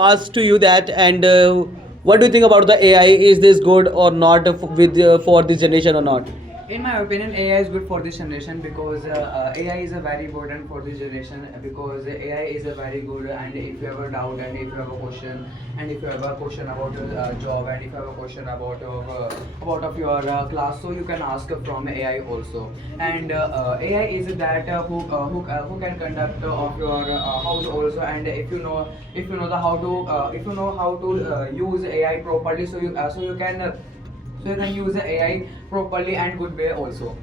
ask to you that, and what do you think about the AI? Is this good or not with for this generation or not? In my opinion, AI is good for this generation because AI is a very important for this generation because AI is a very good, and if you have a doubt and if you have a question and if you have a question about your job and if you have a question about of your class, so you can ask from AI also. And AI is that who can conduct of your house also, and if you know the how to if you know how to use AI properly, so you can use the AI properly and good way also.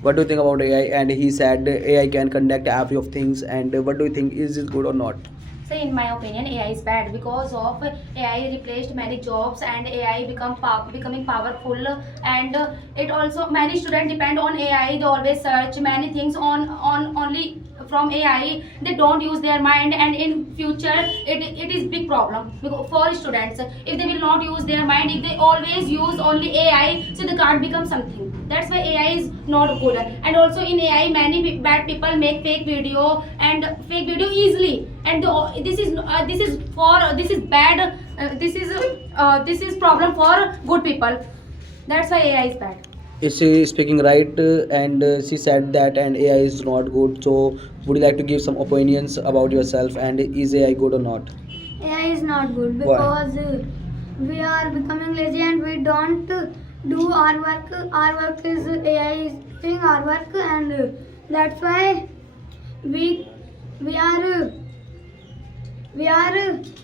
What do you think about AI? And he said AI can conduct every of things. And what do you think? Is it good or not? So in my opinion, AI is bad because of AI replaced many jobs and AI becoming powerful, and it also many students depend on AI. They always search many things on only from AI. They don't use their mind, and in future it is big problem for students. If they will not use their mind, if they always use only AI, so they can't become something. That's why AI is not good. And also in AI, many bad people make fake video easily, and this is bad. This is problem for good people. That's why AI is bad. Is she speaking right? And she said that, and AI is not good. So, would you like to give some opinions about yourself? And is AI good or not? AI is not good Why? because we are becoming lazy and we don't do our work. Our work is AI is doing our work, and that's why we we are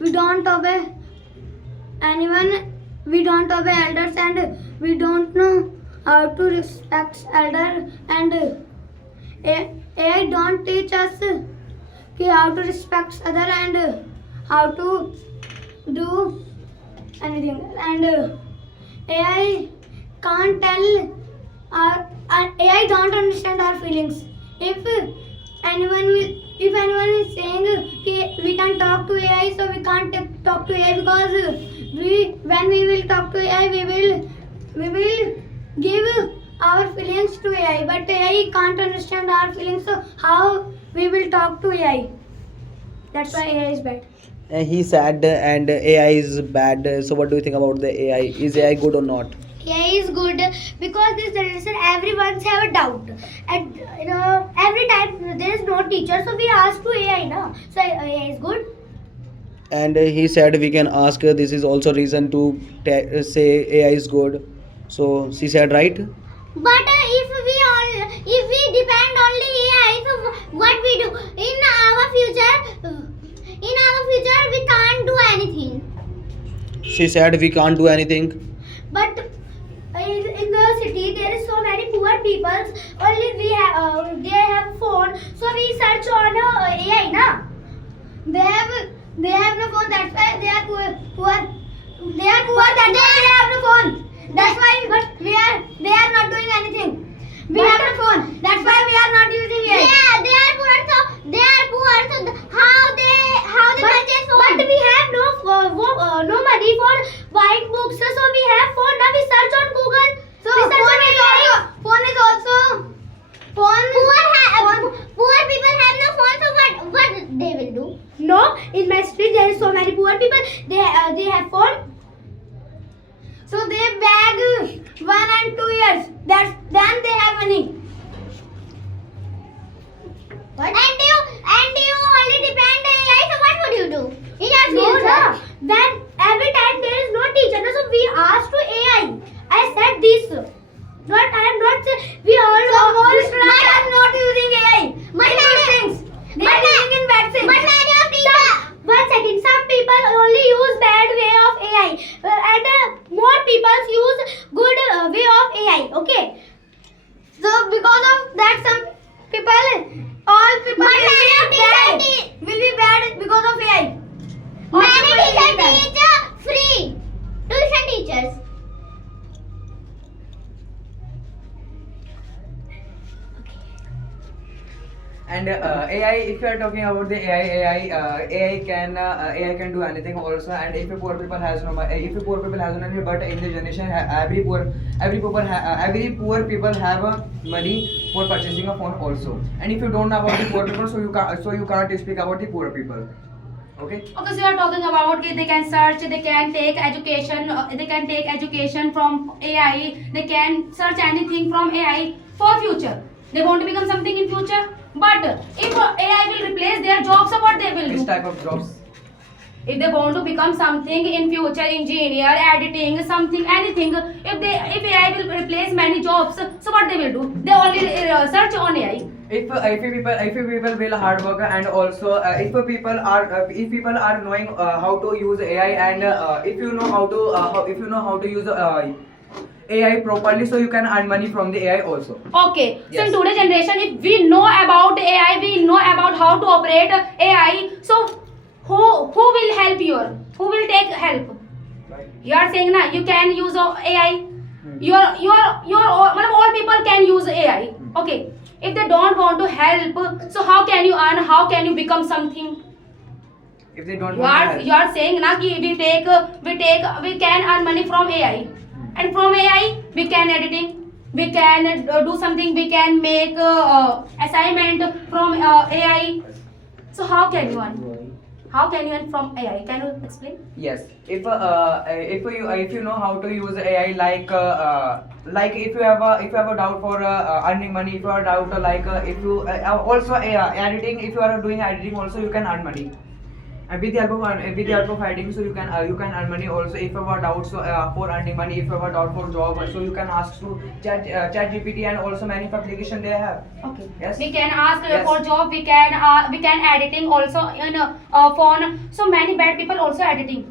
we don't obey anyone. We don't obey elders, and we don't know how to respect elder. And AI don't teach us how to respect other and how to do anything. And AI can't tell AI don't understand our feelings. If anyone is saying we can talk to AI, so we can't talk to AI because when we will talk to AI, we will give our feelings to AI, but AI can't understand our feelings, so how we will talk to AI? That's why AI is bad. And he said, and AI is bad. So, what do you think about the AI? Is AI good or not? AI is good because this generation everyone's have a doubt, and every time there is no teacher, so we ask to AI now. So AI is good. And he said we can ask. This is also reason to say AI is good. So, she said right. But if we depend only AI, so what we do in our future? In our future, we can't do anything. She said we can't do anything. But in the city, there is so many poor people. Only they have phone, so we search on AI, na. They have no phone. That's why they are poor. They are poor. That's why they have no phone. That's why, but they are not doing anything. We have no phone. That's why we are not using it. Yeah, they are poor. So they are poor. So how they purchase phone? But we have no money for buying books. So we have phone. Now we search on Google. So phone is also phone. Poor people have no phone. So what they will do? No, in my street there is so many poor people. They have phone. So they beg 1 and 2 years. Then they have money. What? And you only depend on AI. So what would you do in your future? Then every time there is no teacher, so we ask to AI. I said this. I am not saying we all. So more students are not using AI. In good things. They are using in bad things. But many of teachers. 1 second. Some people only use bad way of AI. If you are talking about the AI can do anything also. And if a poor people has no, if a poor people has no money, but in the generation, every poor people have money for purchasing a phone also. And if you don't know about the poor people, so you can't speak about the poor people. Okay. Okay, so you are talking about they can search, they can take education from AI, they can search anything from AI for future. They want to become something in future. But if AI will replace their jobs, so what they will Which do? type of jobs? If they want to become something in future, engineer, editing, something, anything, if AI will replace many jobs, so what they will do? They only search on AI. If people will hard work, and also if people are knowing how to use AI, and if you know how to use AI properly, so you can earn money from the AI also. Okay, so Yes. in today's generation, if we know about AI, we know about how to operate AI, so who will help you? Who will take help? You are saying na you can use AI. All people can use AI. Okay, if they don't want to help, so how can you earn? How can you become something? If they don't You want to are help. you are saying na ki we can earn money from AI, and from AI we can editing, we can do something, we can make assignment from AI. So how can you earn? How can you earn from AI? Can you explain? Yes, if you know how to use AI, like if you have a doubt for earning money, if you have a doubt if you also editing, if you are doing editing also, you can earn money. And with the help of editing, so you can earn money also. If you have doubts for earning money, if you have a doubt for job, so you can ask to ChatGPT, and also many application they have. Okay. Yes. We can ask Yes. for job. We can editing also in phone. So many bad people also editing.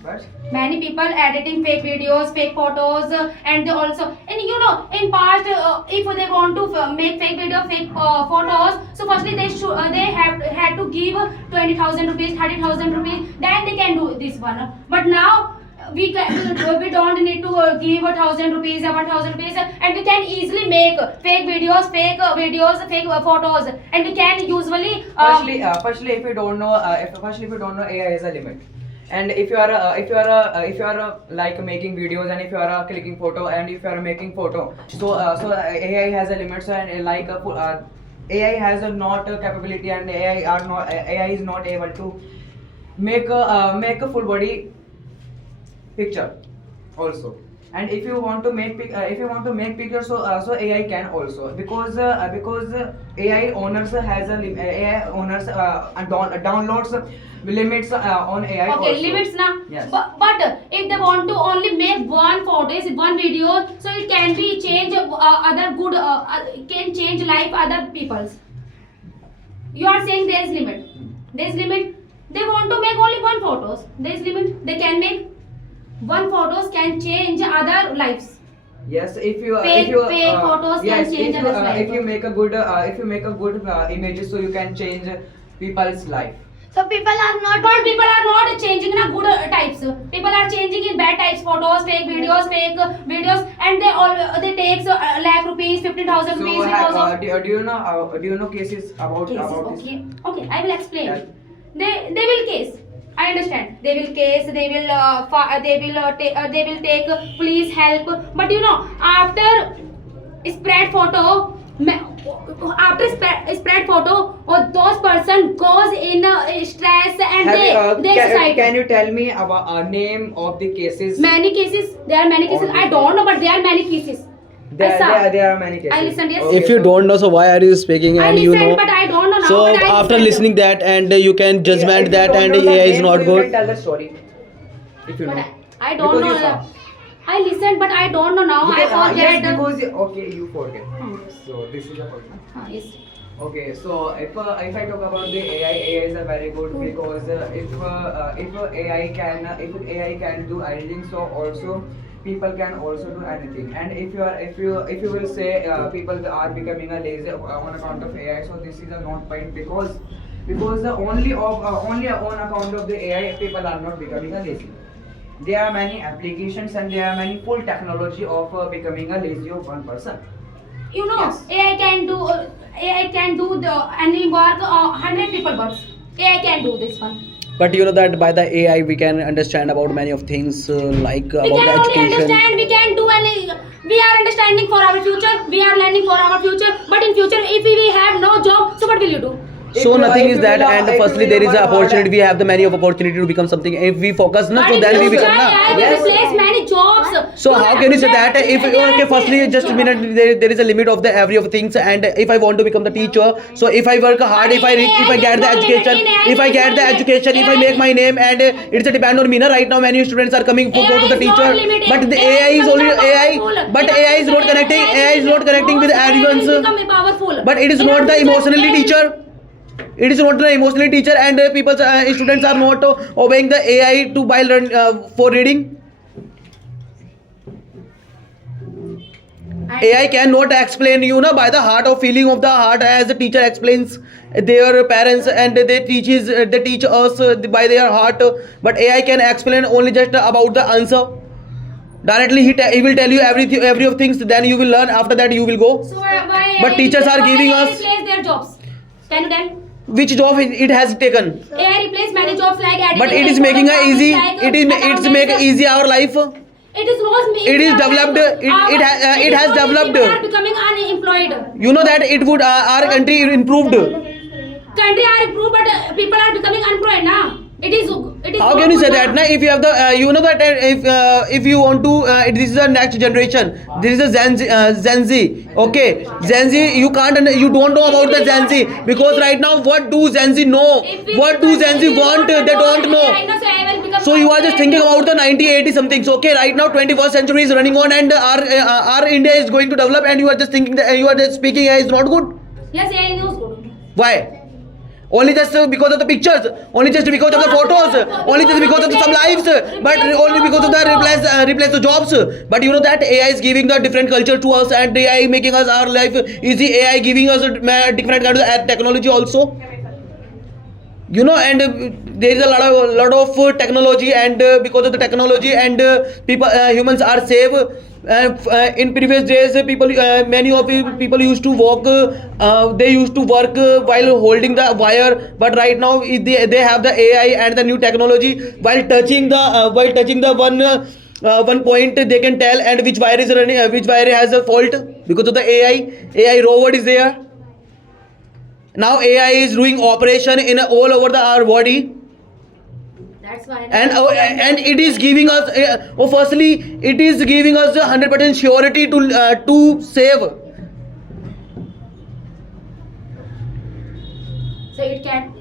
But Many people editing fake videos, fake photos, and they also, and you know, in past, if they want to make fake video, fake photos, so firstly they had to give 20,000 rupees, 30,000 rupees, then they can do this one. But now we don't need to give 1,000 rupees or 1,000 rupees, and we can easily make fake videos, fake photos, and we can usually firstly, if you don't know, AI has a limit. And if you are like making videos, and if you are clicking photo, and if you are making photo, so AI has a limit. So, and AI has a not capability, and AI is not able to make a full body picture also. And if you want to make pictures, so AI can also, because AI owners has AI owners downloads limits on AI okay, also. limits na. Yes. But if they want to only make one photos, one video, so it can be change other good can change life other people's. You are saying there is limit. There is limit. They want to make only one photos. There is limit. They can make one photos can change other lives. Yes, Fake photos can yes, change if you, others' life. if you make a good images, so you can change people's life. So people are not. But people are not changing in a good types. People are changing in bad types, photos, fake videos, and they takes lakh rupees, 15,000 So rupees. Because of do you know cases about cases. this? Okay, I will explain. Yes. They will case. I understand. They will case. They will take police help. But you know, after spread photo. After spread photo, or those person goes in stress, and they suicide. Can you tell me about name of the cases? Many cases. There are many cases. Only. I don't know, but there are many cases. There are many cases. I listened, yes. If you don't know, so why are you speaking? I And you listened, know, but I don't know now. so but I after listened. listening that, and you can judgment If you that, don't and know the AI is name, not so you good. can tell the story. If you But know. I don't Because you know. I listened, but I don't know now. I forget. Yes, because you forget. Hmm. So this is the point. Yes. Okay, so if I talk about the AI is a very good, because if AI can do anything, so also people can also do anything. And if you will say people are becoming a lazy on account of AI, so this is a not point, because the only on account of the AI people are not becoming a lazy. There are many applications, and there are many full technology of becoming a lazy of one person. You know, Yes. AI can do the any work 100 people works. AI can do this one. But you know that by the AI we can understand about many of things like We about the can only education. understand. We can do any. We are understanding for our future. We are learning for our future. But in future, if we have no job, so what will you do? So nothing is that, If you and will firstly there is work a hard opportunity. We have the many of opportunity to become something. If we focus, na, But so in then we future, become na. AI will Yes. replace many jobs. So how can you say that if okay, firstly just a minute, there is a limit of the every of things, and if I want to become the teacher, so if I work hard, if I get the education, if I get the education, if I make my name, and it's a depend on me na. Right now many students are coming to go to the teacher, but the AI is only AI, but AI is not connecting. AI is not connecting with everyone's. Become powerful. But it is In our not the future, emotionally AI teacher. It is not the emotionally teacher, and people, students are not obeying the AI to while learn for reading. And- AI cannot explain you know by the heart or feeling of the heart as the teacher explains their parents, and they teach us by their heart. But AI can explain only just about the answer. Directly he will tell you every of things. Then you will learn. After that you will go. So why But teachers are giving AI us- replace their jobs? Can you tell? Which job it has taken? AI replace many jobs like editing. But it like is making a photographing, easy. like, It's make accountants. easy our life. It is not. It is developed, it has developed. People are becoming unemployed. You know that it would our country improved. Country are improved, but people are becoming unemployed now. It is. How can you say that? Na, if you have the you know that if you want to this is the next generation. This is a Gen Z. Okay, Gen Z. You can't you don't know about the Gen Z because right now what do Gen Z know? What do Gen Z want? They don't know. So you are just thinking about the 1980 something. So okay, right now 21st century is running on, and our India is going to develop, and you are just thinking that you are just speaking AI is not good. Yes, AI knows good. Why? Only just because of the pictures, only just because of the photos, only just because of the some lives, but only because of the replace the jobs. But you know that AI is giving the different culture to us, and AI making us our life easy. AI giving us a different kind of technology also. You know, and there is a lot of technology, and because of the technology, and people humans are safe. In previous days, many of people used to walk. They used to work while holding the wire, but right now they have the AI and the new technology. While touching the one point, they can tell and which wire is running, which wire has a fault because of the AI robot is there. Now AI is doing operation in all over our body, That's why. and it is giving us firstly it is giving us 100% surety to save. So it can